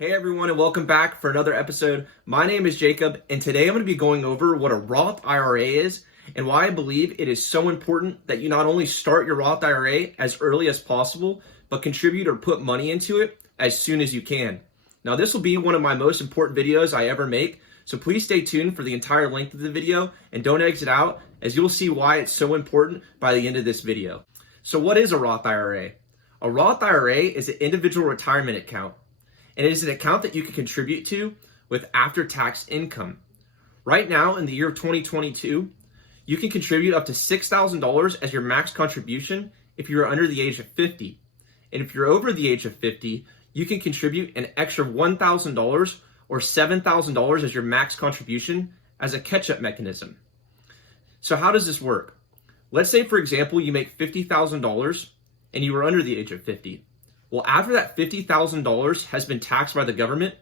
Hey everyone, and welcome back for another episode. My name is Jacob, and today I'm going to be going over what a Roth IRA is and why I believe it is so important that you not only start your Roth IRA as early as possible, but contribute or put money into it as soon as you can. Now, this will be one of my most important videos I ever make, so please stay tuned for the entire length of the video and don't exit out, as you'll see why it's so important by the end of this video. So what is a Roth IRA? A Roth IRA is an individual retirement account. And it is an account that you can contribute to with after-tax income. Right now, in the year of 2022, you can contribute up to $6,000 as your max contribution if you're under the age of 50. And if you're over the age of 50, you can contribute an extra $1,000 or $7,000 as your max contribution as a catch-up mechanism. So how does this work? Let's say, for example, you make $50,000 and you were under the age of 50. Well, after that $50,000 has been taxed by the government,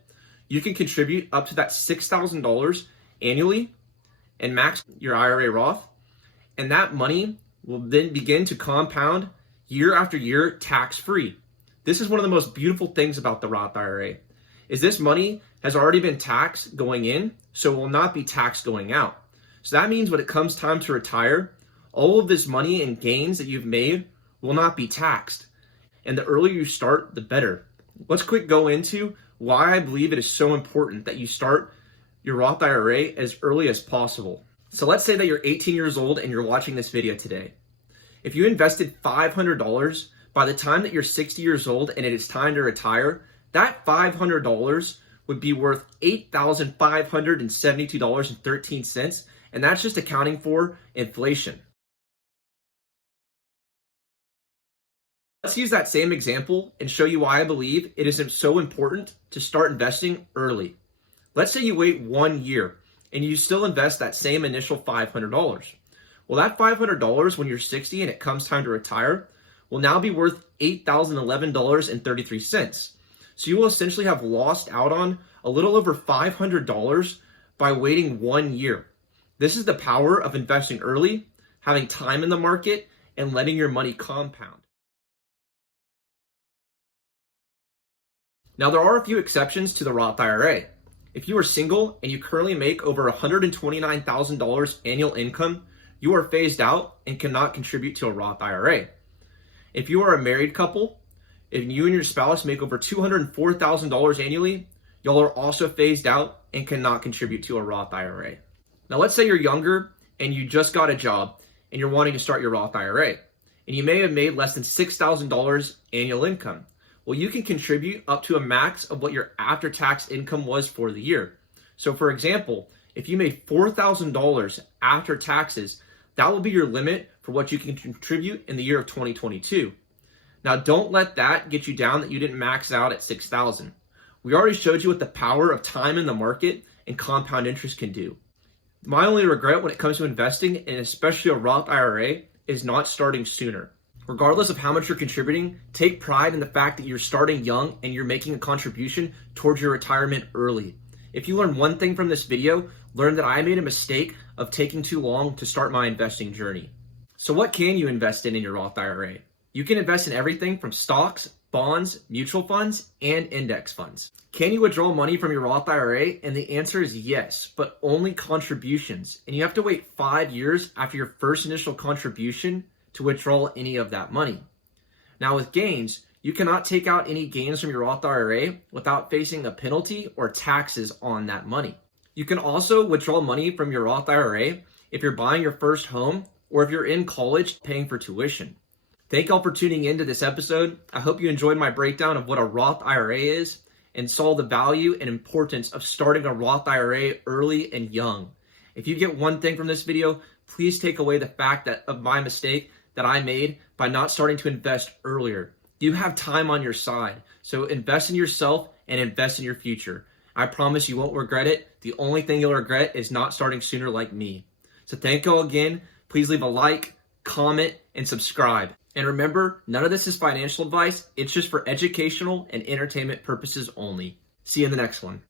you can contribute up to that $6,000 annually and max your IRA Roth. And that money will then begin to compound year after year tax-free. This is one of the most beautiful things about the Roth IRA, is this money has already been taxed going in, so it will not be taxed going out. So that means when it comes time to retire, all of this money and gains that you've made will not be taxed. And the earlier you start, the better. Let's quick go into why I believe it is so important that you start your Roth IRA as early as possible. So let's say that you're 18 years old and you're watching this video today. If you invested $500, by the time that you're 60 years old and it is time to retire, that $500 would be worth $8,572.13, and that's just accounting for inflation. Let's use that same example and show you why I believe it is so important to start investing early. Let's say you wait 1 year and you still invest that same initial $500. Well, that $500 when you're 60 and it comes time to retire will now be worth $8,011.33. So you will essentially have lost out on a little over $500 by waiting 1 year. This is the power of investing early, having time in the market, and letting your money compound. Now, there are a few exceptions to the Roth IRA. If you are single and you currently make over $129,000 annual income, you are phased out and cannot contribute to a Roth IRA. If you are a married couple, if you and your spouse make over $204,000 annually, y'all are also phased out and cannot contribute to a Roth IRA. Now, let's say you're younger and you just got a job and you're wanting to start your Roth IRA, and you may have made less than $6,000 annual income. Well, you can contribute up to a max of what your after-tax income was for the year. So for example, if you made $4,000 after taxes, that will be your limit for what you can contribute in the year of 2022. Now, don't let that get you down that you didn't max out at $6,000. We already showed you what the power of time in the market and compound interest can do. My only regret when it comes to investing, and especially a Roth IRA, is not starting sooner. Regardless of how much you're contributing, take pride in the fact that you're starting young and you're making a contribution towards your retirement early. If you learn one thing from this video, learn that I made a mistake of taking too long to start my investing journey. So what can you invest in your Roth IRA? You can invest in everything from stocks, bonds, mutual funds, and index funds. Can you withdraw money from your Roth IRA? And the answer is yes, but only contributions. And you have to wait 5 years after your first initial contribution to withdraw any of that money. Now, with gains, you cannot take out any gains from your Roth IRA without facing a penalty or taxes on that money. You can also withdraw money from your Roth IRA if you're buying your first home or if you're in college paying for tuition. Thank y'all for tuning into this episode. I hope you enjoyed my breakdown of what a Roth IRA is and saw the value and importance of starting a Roth IRA early and young. If you get one thing from this video, please take away the fact that of my mistake that I made by not starting to invest earlier. You have time on your side, so invest in yourself and invest in your future. I promise you won't regret it. The only thing you'll regret is not starting sooner like me. So thank you all again. Please leave a like, comment, and subscribe. And remember, none of this is financial advice. It's just for educational and entertainment purposes only. See you in the next one.